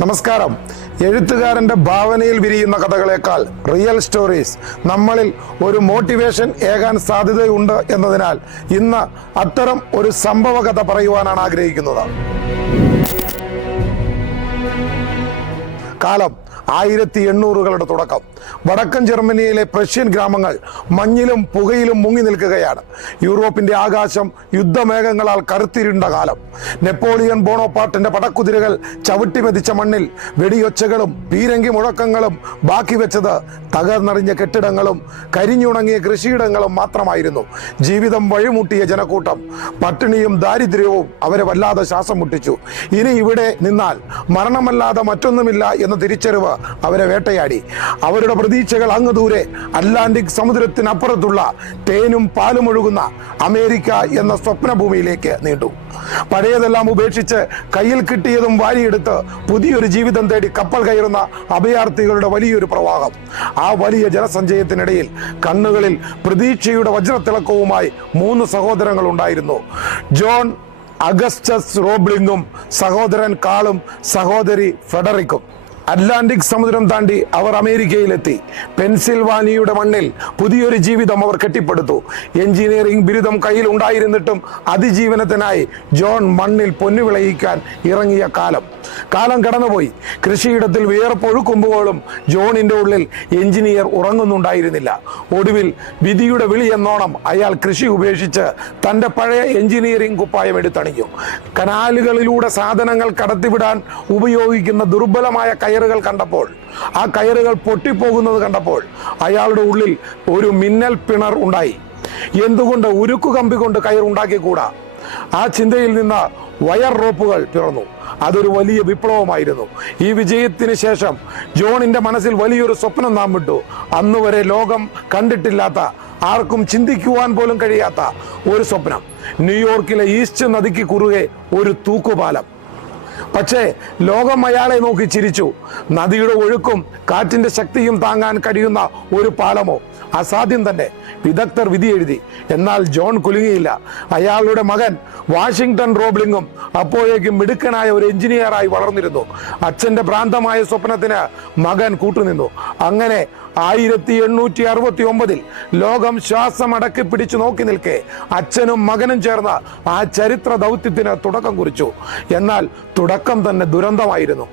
നമസ്കാരം. എഴുത്തുകാരന്റെ ഭാവനയിൽ വിരിയുന്ന കഥകളേക്കാൾ റിയൽ സ്റ്റോറീസ് നമ്മളിൽ ഒരു മോട്ടിവേഷൻ ഏകാൻ സാധ്യതയുണ്ട് എന്നതിനാൽ ഇന്ന് അത്തരം ഒരു സംഭവ കഥ പറയുവാനാണ് ആഗ്രഹിക്കുന്നത്. കാലം 1800കളുടെ തുടക്കം. വടക്കൻ ജർമ്മനിയിലെ പ്രഷ്യൻ ഗ്രാമങ്ങൾ മഞ്ഞിലും പുകയിലും മുങ്ങി നിൽക്കുകയാണ്. യൂറോപ്പിന്റെ ആകാശം യുദ്ധമേഘങ്ങളാൽ കറുത്തിരുണ്ട കാലം. നെപ്പോളിയൻ ബോണോപ്പാർട്ടിന്റെ പടക്കുതിരകൾ ചവിട്ടിമെതിച്ച മണ്ണിൽ വെടിയൊച്ചകളും പീരങ്കി മുഴക്കങ്ങളും ബാക്കി വെച്ചത് തകർന്നറിഞ്ഞ കെട്ടിടങ്ങളും കരിഞ്ഞുണങ്ങിയ കൃഷിയിടങ്ങളും മാത്രമായിരുന്നു. ജീവിതം വഴിമുട്ടിയ ജനക്കൂട്ടം. പട്ടിണിയും ദാരിദ്ര്യവും അവരെ വല്ലാതെ ശ്വാസം മുട്ടിച്ചു. ഇനി ഇവിടെ നിന്നാൽ മരണമല്ലാതെ മറ്റൊന്നുമില്ല എന്ന തിരിച്ചറിവ് അവരെ വേട്ടയാടി. അവരുടെ പ്രതീക്ഷകൾ അങ്ങ് ദൂരെ അറ്റ്ലാന്റിക് സമുദ്രത്തിനപ്പുറത്തുള്ള തേനും പാലും ഒഴുകുന്ന അമേരിക്ക എന്ന സ്വപ്നഭൂമിയിലേക്ക് നീണ്ടു. പഴയതെല്ലാം ഉപേക്ഷിച്ച് കയ്യിൽ കിട്ടിയതും വാരിയെടുത്ത് പുതിയൊരു ജീവിതം തേടി കപ്പൽ കയറുന്ന അഭയാർത്ഥികളുടെ വലിയൊരു പ്രവാഹം. ആ വലിയ ജനസഞ്ചയത്തിനിടയിൽ കണ്ണുകളിൽ പ്രതീക്ഷയുടെ വജ്രത്തിളക്കവുമായി 3 സഹോദരങ്ങൾ ഉണ്ടായിരുന്നു. ജോൺ അഗസ്റ്റസ് റോബ്ലിങ്ങും സഹോദരൻ കാളും സഹോദരി ഫെഡറിക്കും. അറ്റ്ലാന്റിക് സമുദ്രം താണ്ടി അവർ അമേരിക്കയിലെത്തി. പെൻസിൽവാനിയുടെ മണ്ണിൽ പുതിയൊരു ജീവിതം അവർ കെട്ടിപ്പടുത്തു. എഞ്ചിനീയറിംഗ് ബിരുദം കയ്യിൽ ഉണ്ടായിരുന്നിട്ടും അതിജീവനത്തിനായി ജോൺ മണ്ണിൽ പൊന്നുവിളയിക്കാൻ ഇറങ്ങിയ കാലം കടന്നുപോയി. കൃഷിയിടത്തിൽ വിയർപ്പൊഴുക്കുമ്പോഴും ജോണിന്റെ ഉള്ളിൽ എഞ്ചിനീയർ ഉറങ്ങുന്നുണ്ടായിരുന്നില്ല. ഒടുവിൽ വിധിയുടെ വിളി എന്നോണം അയാൾ കൃഷി ഉപേക്ഷിച്ച് തന്റെ പഴയ എഞ്ചിനീയറിംഗ് കുപ്പായം എടുത്തണിഞ്ഞു. കനാലുകളിലൂടെ സാധനങ്ങൾ കടത്തിവിടാൻ ഉപയോഗിക്കുന്ന ദുർബലമായ ആ കയറുകൾ പൊട്ടിപ്പോകുന്നത് കണ്ടപ്പോൾ അയാളുടെ ഉള്ളിൽ ഒരു മിന്നൽ പിണർ ഉണ്ടായി. എന്തുകൊണ്ട് ഉരുക്കു കമ്പി കൊണ്ട് കയറുണ്ടാക്കിക്കൂടാ? ആ ചിന്തയിൽ നിന്ന് വയർ റോപ്പുകൾ പിറന്നു. അതൊരു വലിയ വിപ്ലവമായിരുന്നു. ഈ വിജയത്തിന് ശേഷം ജോണിന്റെ മനസ്സിൽ വലിയൊരു സ്വപ്നം നാം വിട്ടു. അന്നുവരെ ലോകം കണ്ടിട്ടില്ലാത്ത, ആർക്കും ചിന്തിക്കുവാൻ പോലും കഴിയാത്ത ഒരു സ്വപ്നം. ന്യൂയോർക്കിലെ ഈസ്റ്റ് നദിക്ക് കുറുകെ ഒരു തൂക്കുപാലം. പക്ഷേ ലോകം അയാളെ നോക്കി ചിരിച്ചു. നദിയുടെ ഒഴുക്കും കാറ്റിന്റെ ശക്തിയും താങ്ങാൻ കഴിയുന്ന ഒരു പാലമോ? അസാധ്യം തന്നെ. വിദഗ്ധർ വിധി എഴുതി. എന്നാൽ ജോൺ കുലുങ്ങിയില്ല. അയാളുടെ മകൻ വാഷിംഗ്ടൺ റോബ്ലിങ്ങും അപ്പോഴേക്കും മിടുക്കനായ ഒരു എഞ്ചിനീയറായി വളർന്നിരുന്നു. അച്ഛന്റെ ഭ്രാന്തമായ സ്വപ്നത്തിന് മകൻ കൂട്ടുനിന്നു. അങ്ങനെ 1869 ലോകം ശ്വാസം അടക്കി പിടിച്ചു നോക്കി നിൽക്കെ അച്ഛനും മകനും ചേർന്ന് ആ ചരിത്ര ദൗത്യത്തിന് തുടക്കം കുറിച്ചു. എന്നാൽ തുടക്കം തന്നെ ദുരന്തമായിരുന്നു.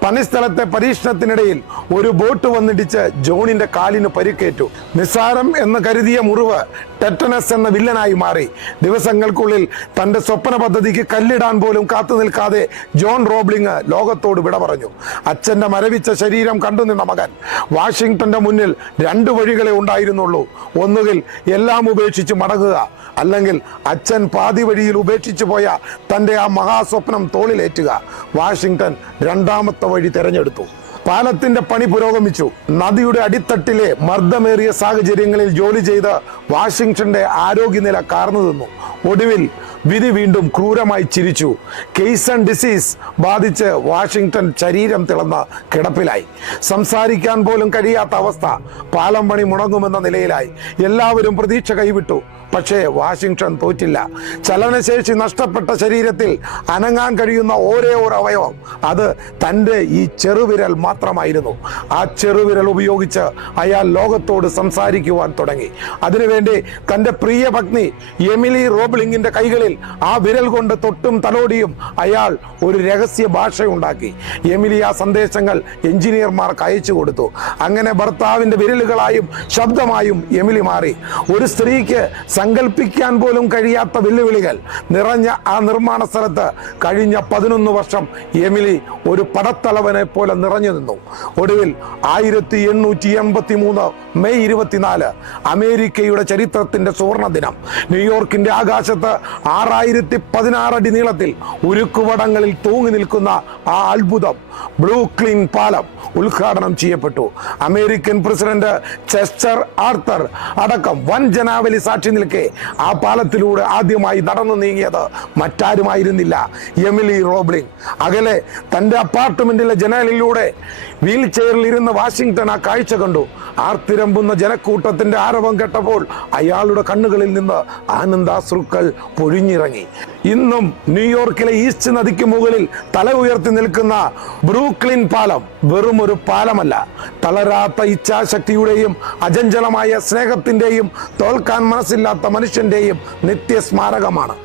പണിസ്ഥലത്തെ പരീക്ഷണത്തിനിടയിൽ ഒരു ബോട്ട് വന്നിടിച്ച് ജോണിന്റെ കാലിന് പരിക്കേറ്റു. നിസ്സാരം എന്ന് കരുതിയ മുറിവ് ടെറ്റനസ് എന്ന വില്ലനായി മാറി. ദിവസങ്ങൾക്കുള്ളിൽ തന്റെ സ്വപ്ന പദ്ധതിക്ക് കല്ലിടാൻ പോലും കാത്തു നിൽക്കാതെ ജോൺ റോബ്ലിങ് ലോകത്തോട് വിട പറഞ്ഞു. അച്ഛന്റെ മരവിച്ച ശരീരം കണ്ടുനിന്ന മകൻ. വാഷിംഗ്ടന്റെ മുന്നിൽ 2 വഴികളെ ഉണ്ടായിരുന്നുള്ളൂ. ഒന്നുകിൽ എല്ലാം ഉപേക്ഷിച്ച് മടങ്ങുക, അല്ലെങ്കിൽ അച്ഛൻ പാതി വഴിയിൽ ഉപേക്ഷിച്ചു പോയ തന്റെ ആ മഹാസ്വപ്നം തോളിലേറ്റുക. വാഷിംഗ്ടൺ രണ്ടാമത്തെ വഴി തെരഞ്ഞെടുത്തു. പാലത്തിന്റെ പണി പുരോഗമിച്ചു. നദിയുടെ അടിത്തട്ടിലെ മർദ്ദമേറിയ സാഹചര്യങ്ങളിൽ ജോലി ചെയ്ത് വാഷിംഗ്ടന്റെ ആരോഗ്യനില കാർന്നു നിന്നു. ഒടുവിൽ വിധി വീണ്ടും ക്രൂരമായി ചിരിച്ചു. കെയ്സൺ ഡിസീസ് ബാധിച്ച് വാഷിംഗ്ടൺ ശരീരം തിളന്ന കിടപ്പിലായി. സംസാരിക്കാൻ പോലും കഴിയാത്ത അവസ്ഥ. പാലം പണി മുടങ്ങുമെന്ന നിലയിലായി. എല്ലാവരും പ്രതീക്ഷ കൈവിട്ടു. പക്ഷേ വാഷിംഗ്ടൺ തോറ്റില്ല. ചലനശേഷി നഷ്ടപ്പെട്ട ശരീരത്തിൽ അനങ്ങാൻ കഴിയുന്ന ഒരേ ഒരു അവയവം, അത് തൻ്റെ ഈ ചെറുവിരൽ മാത്രമായിരുന്നു. ആ ചെറുവിരൽ ഉപയോഗിച്ച് അയാൾ ലോകത്തോട് സംസാരിക്കുവാൻ തുടങ്ങി. അതിനുവേണ്ടി തൻ്റെ പ്രിയ പത്നി എമിലി റോബ്ലിങ്ങിന്റെ കൈകളിൽ ആ വിരൽ കൊണ്ട് തൊട്ടും തലോടിയും അയാൾ ഒരു രഹസ്യ ഭാഷയുണ്ടാക്കി. എമിലി ആ സന്ദേശങ്ങൾ എഞ്ചിനീയർമാർക്ക് അയച്ചു കൊടുത്തു. അങ്ങനെ ഭർത്താവിന്റെ വിരലുകളായും ശബ്ദമായും എമിലി മാറി. ഒരു സ്ത്രീക്ക് സങ്കല്പിക്കാൻ പോലും കഴിയാത്ത വെല്ലുവിളികൾ നിറഞ്ഞ ആ നിർമ്മാണ സ്ഥലത്ത് കഴിഞ്ഞ 11 വർഷം എമിലി ഒരു പടത്തലവനെ പോലെ നിറഞ്ഞു നിന്നു. ഒടുവിൽ 1883 മെയ് 24 അമേരിക്കയുടെ ചരിത്രത്തിന്റെ സുവർണ ദിനം. ന്യൂയോർക്കിന്റെ ആകാശത്ത് 6016 അടി നീളത്തിൽ ഉരുക്കുവടങ്ങളിൽ തൂങ്ങി നിൽക്കുന്ന ആ അത്ഭുതം ബ്രൂക്ലിൻ പാലം ഉദ്ഘാടനം ചെയ്യപ്പെട്ടു. അമേരിക്കൻ പ്രസിഡന്റ് ചെസ്റ്റർ ആർത്തർ അടക്കം വൻ ജനാവലി സാക്ഷി നിൽക്കെ ആ പാലത്തിലൂടെ ആദ്യമായി നടന്നു നീങ്ങിയത് മറ്റാരുമായിരുന്നില്ല, എമിലി റോബ്ലിങ്. അകലെ തന്റെ അപ്പാർട്ട്മെന്റിലെ ജനലിലൂടെ വീൽ ചെയറിൽ ഇരുന്ന് വാഷിംഗ്ടൺ ആ കാഴ്ച കണ്ടു. ആർത്തിരമ്പുന്ന ജനക്കൂട്ടത്തിന്റെ ആരവം കേട്ടപ്പോൾ അയാളുടെ കണ്ണുകളിൽ നിന്ന് ആനന്ദാശ്രുക്കൾ പൊഴിഞ്ഞിറങ്ങി. ഇന്നും ന്യൂയോർക്കിലെ ഈസ്റ്റ് നദിക്ക് മുകളിൽ തല ഉയർത്തി നിൽക്കുന്ന ബ്രൂക്ലിൻ പാലം വെറും ഒരു പാലമല്ല, തളരാത്ത ഇച്ഛാശക്തിയുടെയും അചഞ്ചലമായ സ്നേഹത്തിന്റെയും തോൽക്കാൻ മനസ്സില്ലാത്ത മനുഷ്യന്റെയും നിത്യസ്മാരകമാണ്.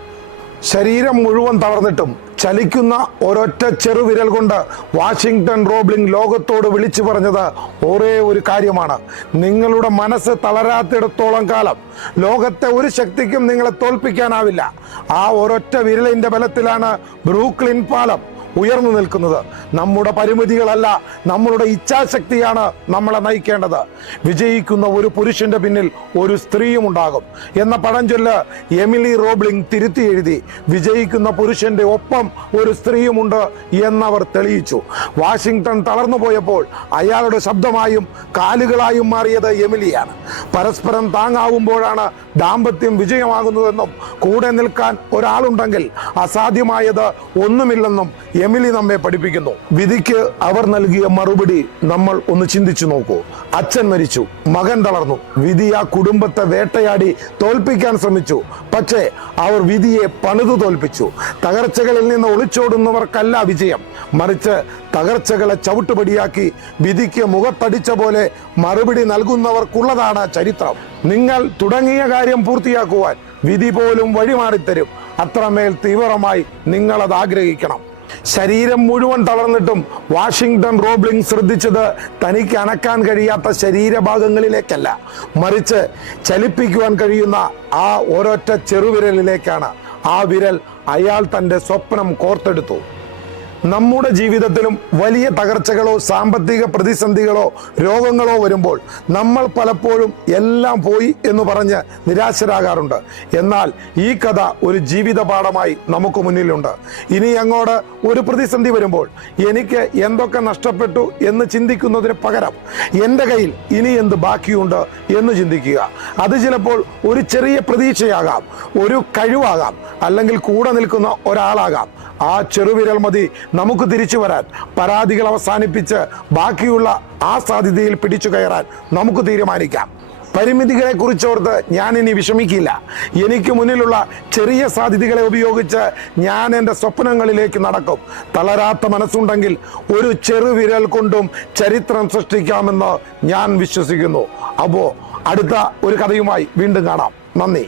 ശരീരം മുഴുവൻ തളർന്നിട്ടും ചലിക്കുന്ന ഒരൊറ്റ ചെറുവിരൽ കൊണ്ട് വാഷിംഗ്ടൺ റോബ്ലിംഗ് ലോകത്തോട് വിളിച്ചു പറഞ്ഞത് ഒരേ ഒരു കാര്യമാണ്: നിങ്ങളുടെ മനസ്സ് തളരാത്തിടത്തോളം കാലം ലോകത്തെ ഒരു ശക്തിക്കും നിങ്ങളെ തോൽപ്പിക്കാനാവില്ല. ആ ഒരൊറ്റ വിരലിന്റെ ബലത്തിലാണ് ബ്രൂക്ലിൻ പാലം ഉയർന്നു നിൽക്കുന്നത്. നമ്മുടെ പരിമിതികളല്ല, നമ്മളുടെ ഇച്ഛാശക്തിയാണ് നമ്മളെ നയിക്കേണ്ടത്. വിജയിക്കുന്ന ഒരു പുരുഷന്റെ പിന്നിൽ ഒരു സ്ത്രീയും ഉണ്ടാകും എന്ന പഴഞ്ചൊല്ല് എമിലി റോബ്ലിംഗ് തിരുത്തി എഴുതി. വിജയിക്കുന്ന പുരുഷന്റെ ഒപ്പം ഒരു സ്ത്രീയുമുണ്ട് എന്നവർ തെളിയിച്ചു. വാഷിംഗ്ടൺ തളർന്നു പോയപ്പോൾ അയാളുടെ ശബ്ദമായും കാലുകളായും മാറിയത് എമിലിയാണ്. പരസ്പരം താങ്ങാവുമ്പോഴാണ് ദാമ്പത്യം വിജയമാകുന്നതെന്നും കൂടെ നിൽക്കാൻ ഒരാളുണ്ടെങ്കിൽ അസാധ്യമായത് ഒന്നുമില്ലെന്നും എമിലി നമ്മെ പഠിപ്പിക്കുന്നു. വിധിക്ക് അവർ നൽകിയ മറുപടി നമ്മൾ ഒന്ന് ചിന്തിച്ചു നോക്കൂ. അച്ഛൻ മരിച്ചു, മകൻ തളർന്നു. വിധി ആ കുടുംബത്തെ വേട്ടയാടി തോൽപ്പിക്കാൻ ശ്രമിച്ചു. പക്ഷേ അവർ വിധിയെ പണിതു തോൽപ്പിച്ചു. തകർച്ചകളിൽ നിന്ന് ഒളിച്ചോടുന്നവർക്കല്ല വിജയം, മറിച്ച് തകർച്ചകളെ ചവിട്ടുപടിയാക്കി വിധിക്ക് മുഖത്തടിച്ച പോലെ മറുപടി നൽകുന്നവർക്കുള്ളതാണ് ചരിത്രം. നിങ്ങൾ തുടങ്ങിയ കാര്യം പൂർത്തിയാക്കുവാൻ വിധി പോലും വഴിമാറിത്തരും. അത്രമേൽ തീവ്രമായി നിങ്ങളത് ആഗ്രഹിക്കണം. ശരീരം മുഴുവൻ തളർന്നിട്ടും വാഷിംഗ്ടൺ റോബ്ലിംഗ് ശ്രദ്ധിച്ചത് തനിക്ക് അനക്കാൻ കഴിയാത്ത ശരീരഭാഗങ്ങളിലേക്കല്ല, മറിച്ച് ചലിപ്പിക്കുവാൻ കഴിയുന്ന ആ ഒരൊറ്റ ചെറുവിരലിലേക്കാണ്. ആ വിരൽ അയാൾ തൻ്റെ സ്വപ്നം കോർത്തെടുത്തു. നമ്മുടെ ജീവിതത്തിലും വലിയ തകർച്ചകളോ സാമ്പത്തിക പ്രതിസന്ധികളോ രോഗങ്ങളോ വരുമ്പോൾ നമ്മൾ പലപ്പോഴും എല്ലാം പോയി എന്ന് പറഞ്ഞ് നിരാശരാകാറുണ്ട്. എന്നാൽ ഈ കഥ ഒരു ജീവിത പാഠമായി നമുക്ക് മുന്നിലുണ്ട്. ഇനി അങ്ങോട്ട് ഒരു പ്രതിസന്ധി വരുമ്പോൾ എനിക്ക് എന്തൊക്കെ നഷ്ടപ്പെട്ടു എന്ന് ചിന്തിക്കുന്നതിന് പകരം എൻ്റെ കയ്യിൽ ഇനി എന്ത് ബാക്കിയുണ്ട് എന്ന് ചിന്തിക്കുക. അത് ചിലപ്പോൾ ഒരു ചെറിയ പ്രതീക്ഷയാകാം, ഒരു കഴിവാകാം, അല്ലെങ്കിൽ കൂടെ നിൽക്കുന്ന ഒരാളാകാം. ആ ചെറുവിരൽ മതി നമുക്ക് തിരിച്ചു വരാൻ. പരാതികൾ അവസാനിപ്പിച്ച് ബാക്കിയുള്ള ആ സാധ്യതയിൽ പിടിച്ചു കയറാൻ നമുക്ക് തീരുമാനിക്കാം. പരിമിതികളെ കുറിച്ചോർത്ത് ഞാൻ ഇനി വിഷമിക്കില്ല. എനിക്ക് മുന്നിലുള്ള ചെറിയ സാധ്യതകളെ ഉപയോഗിച്ച് ഞാൻ എൻ്റെ സ്വപ്നങ്ങളിലേക്ക് നടക്കും. തളരാത്ത മനസ്സുണ്ടെങ്കിൽ ഒരു ചെറുവിരൽ കൊണ്ടും ചരിത്രം സൃഷ്ടിക്കാമെന്ന് ഞാൻ വിശ്വസിക്കുന്നു. അപ്പോൾ അടുത്ത ഒരു കഥയുമായി വീണ്ടും കാണാം. നന്ദി.